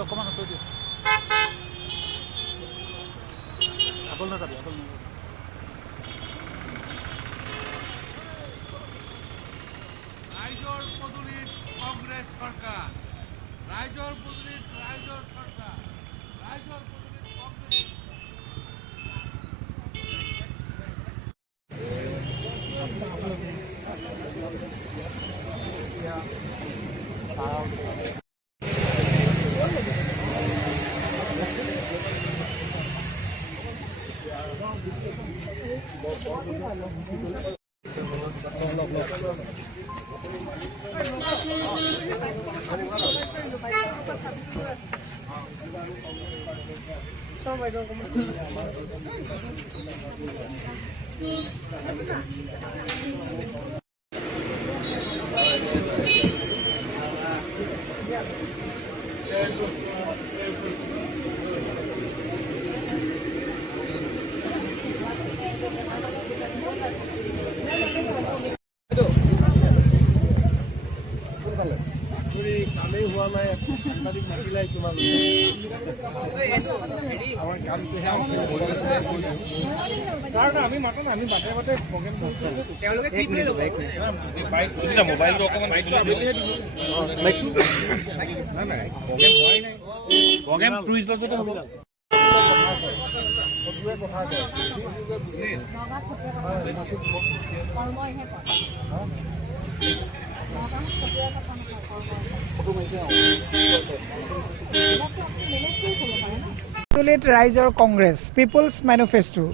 অকণমান আঁতৰি দিয়ক। আগল নাযাবি, আগল নাযাবি। ৰাইজৰ পদুলিৰ কংগ্ৰেস সৰকাৰ, ৰাইজৰ পদুলিৰ ৰাইজৰ সৰকাৰ, ৰাইজৰ পদুলিৰ কংগ্ৰেস। কামেই হোৱা নাই, সাংবাদিক মাতিলাই তোমালোক আমি মাতো না, আমি বাটে বাটে মোবাইলটো অকণমান প্ৰগ্ৰেম টুৰিষ্ট লজতে হ'ব। ৰাইজৰ কংগ্ৰেছ পিপলছ মেনিফেষ্টো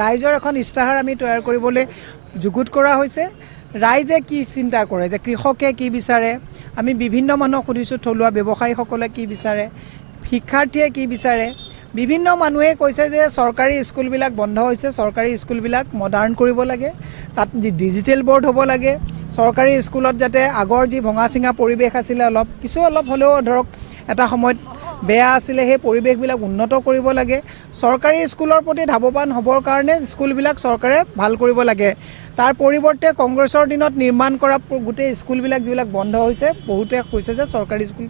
ৰাইজৰ এখন ইস্তাহাৰ আমি তৈয়াৰ কৰিবলৈ যুগুত কৰা হৈছে। ৰাইজে কি চিন্তা কৰে, যে কৃষকে কি বিচাৰে, আমি বিভিন্ন মানুহক সুধিছোঁ, থলুৱা ব্যৱসায়ীসকলে কি বিচাৰে, শিক্ষাৰ্থীয়ে কি বিচাৰে। বিভিন্ন মানুহে কৈছে যে চৰকাৰী স্কুলবিলাক বন্ধ হৈছে, চৰকাৰী স্কুলবিলাক মডাৰ্ণ কৰিব লাগে, তাত ডিজিটেল বৰ্ড হ'ব লাগে, চৰকাৰী স্কুলত যাতে আগৰ যি ভঙা চিঙা পৰিৱেশ আছিলে অলপ হ'লেও ধৰক এটা সময়ত বেয়া আছিলে, সেই পৰিৱেশবিলাক উন্নত কৰিব লাগে। চৰকাৰী স্কুলৰ প্ৰতি ধাৱবান হ'বৰ কাৰণে স্কুলবিলাক চৰকাৰে ভাল কৰিব লাগে। তাৰ পৰিৱৰ্তে কংগ্ৰেছৰ দিনত নিৰ্মাণ কৰা গোটেই স্কুলবিলাক যিবিলাক বন্ধ হৈছে, বহুতে কৈছে যে চৰকাৰী স্কুল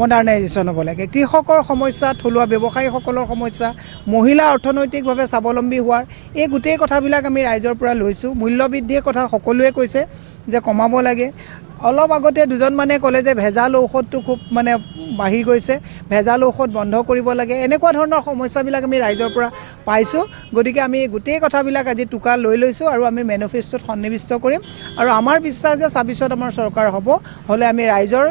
মডাৰ্ণাইজেশ্যন হ'ব লাগে। কৃষকৰ সমস্যা, থলুৱা ব্যৱসায়ীসকলৰ সমস্যা, মহিলা অৰ্থনৈতিকভাৱে স্বাৱলম্বী হোৱাৰ, এই গোটেই কথাবিলাক আমি ৰাইজৰ পৰা লৈছোঁ। মূল্যবৃদ্ধিৰ কথা সকলোৱে কৈছে যে কমাব লাগে। অলপ আগতে দুজনমানে ক'লে যে ভেজাল ঔষধটো খুব বাঢ়ি গৈছে, ভেজাল ঔষধ বন্ধ কৰিব লাগে। এনেকুৱা ধৰণৰ সমস্যাবিলাক আমি ৰাইজৰ পৰা পাইছোঁ। গতিকে আমি গোটেই কথাবিলাক আজি টোকা লৈ লৈছোঁ আৰু আমি মেনিফেষ্টোত সন্নিৱিষ্ট কৰিম। আৰু আমাৰ বিশ্বাস যে ২৬ত আমাৰ চৰকাৰ হ'লে আমি ৰাইজৰ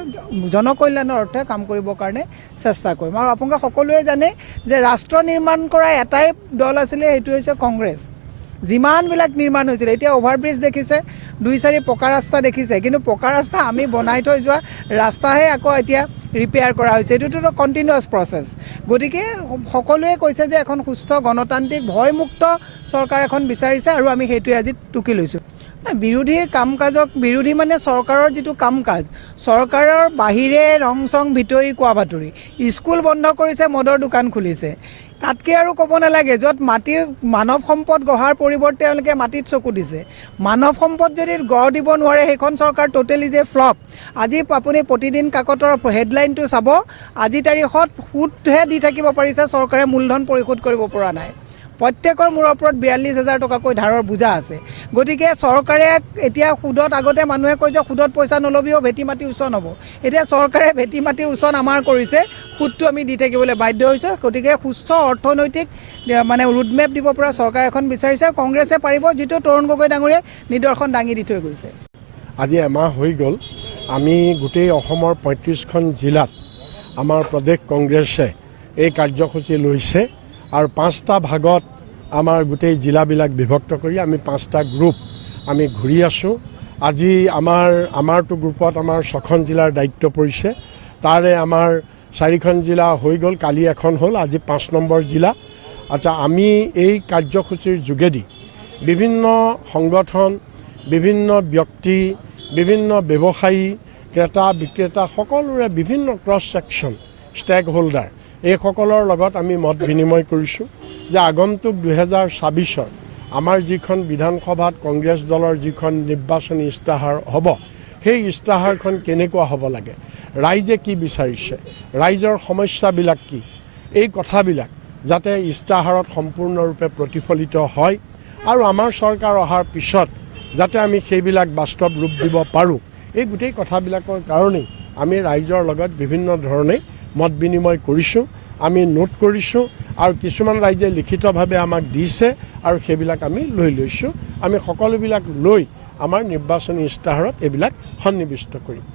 জনকল্যাণৰ অৰ্থে কাম কৰিবৰ কাৰণে চেষ্টা কৰিম। আৰু আপোনালোকে সকলোৱে জানে যে ৰাষ্ট্ৰ নিৰ্মাণ কৰা এটাই দল আছিলে, সেইটো হৈছে কংগ্ৰেছ। যিমানবিলাক নিৰ্মাণ হৈছিলে, এতিয়া অভাৰব্ৰিজ দেখিছে, ২-৪ পকা ৰাস্তা দেখিছে, কিন্তু পকা ৰাস্তা আমি বনাই থৈ যোৱা ৰাস্তাহে আকৌ এতিয়া ৰিপেয়াৰ কৰা হৈছে। এইটোতো কণ্টিনিউৱাছ প্ৰচেছ। গতিকে সকলোৱে কৈছে যে এখন সুস্থ গণতান্ত্ৰিক ভয়মুক্ত চৰকাৰ এখন বিচাৰিছে, আৰু আমি সেইটোৱে আজি টুকি লৈছোঁ। বিৰোধীৰ কাম কাজক, বিৰোধী মানে চৰকাৰৰ যিটো কাম কাজ, চৰকাৰৰ বাহিৰে ৰং চং ভিতৰি কোৱা বাতৰি, স্কুল বন্ধ কৰিছে, মদৰ দোকান খুলিছে, তাতকৈ আৰু ক'ব নালাগে। য'ত মাটিৰ মানৱ সম্পদ গঢ়াৰ পৰিৱৰ্তে তেওঁলোকে মাটিত চকু দিছে। মানৱ সম্পদ যদি গঢ় দিব নোৱাৰে, সেইখন চৰকাৰ টোটেলি যে ফ্লপ। আজি আপুনি প্ৰতিদিন কাকতৰ হেডলাইনটো চাব, আজি তাৰিখত সুদহে দি থাকিব পাৰিছে, চৰকাৰে মূলধন পৰিশোধ কৰিব পৰা নাই। প্ৰত্যেকৰ মূৰৰ ওপৰত ৪২,০০০ টকাকৈ ধাৰৰ বোজা আছে। গতিকে চৰকাৰে এতিয়া সুদত, আগতে মানুহে কয় যে সুদত পইচা নল'বিও, ভেটি মাটি উচন হ'ব। এতিয়া চৰকাৰে ভেটি মাটি উচন আমাৰ কৰিছে, সুদটো আমি দি থাকিবলৈ বাধ্য হৈছোঁ। গতিকে সুস্থ অৰ্থনৈতিক ৰোডমেপ দিব পৰা চৰকাৰ এখন বিচাৰিছে। কংগ্ৰেছে পাৰিব, যিটো তৰুণ গগৈ ডাঙৰীয়ে নিদৰ্শন দাঙি দি থৈ গৈছে। আজি এমাহ হৈ গ'ল, আমি গোটেই অসমৰ ৩৫খন জিলাত আমাৰ প্ৰদেশ কংগ্ৰেছে এই কাৰ্যসূচী লৈছে। আৰু 5টা ভাগত আমাৰ গোটেই জিলাবিলাক বিভক্ত কৰি আমি 5টা গ্ৰুপ আমি ঘূৰি আছোঁ। আজি আমাৰটো গ্ৰুপত আমাৰ 6খন জিলাৰ দায়িত্ব পৰিছে। তাৰে আমাৰ 4খন জিলা হৈ গ'ল, কালি এখন হ'ল, আজি 5 নম্বৰ জিলা। আচ্ছা, আমি এই কাৰ্যসূচীৰ যোগেদি বিভিন্ন সংগঠন, বিভিন্ন ব্যক্তি, বিভিন্ন ব্যৱসায়ী, ক্ৰেতা বিক্ৰেতা সকলোৰে বিভিন্ন ক্ৰছ ছেকশ্যন ষ্টেক হোল্ডাৰ এইসকলৰ লগত আমি মত বিনিময় কৰিছোঁ যে আগন্তুক 2024 আমাৰ যিখন বিধানসভাত কংগ্ৰেছ দলৰ যিখন নিৰ্বাচনী ইস্তাহাৰ হ'ব সেই ইস্তাহাৰখন কেনেকুৱা হ'ব লাগে, ৰাইজে কি বিচাৰিছে, ৰাইজৰ সমস্যাবিলাক কি, এই কথাবিলাক যাতে ইস্তাহাৰত সম্পূৰ্ণৰূপে প্ৰতিফলিত হয় আৰু আমাৰ চৰকাৰ অহাৰ পিছত যাতে আমি সেইবিলাক বাস্তৱ ৰূপ দিব পাৰোঁ, এই গোটেই কথাবিলাকৰ কাৰণেই আমি ৰাইজৰ লগত বিভিন্ন ধৰণে মত বিনিময় কৰিছোঁ, আমি নোট কৰিছোঁ আৰু কিছুমান ৰাইজে লিখিতভাৱে আমাক দিছে আৰু সেইবিলাক আমি লৈছোঁ। আমি সকলোবিলাক লৈ আমাৰ নিৰ্বাচনী ইস্তাহাৰত এইবিলাক সন্নিৱিষ্ট কৰিম।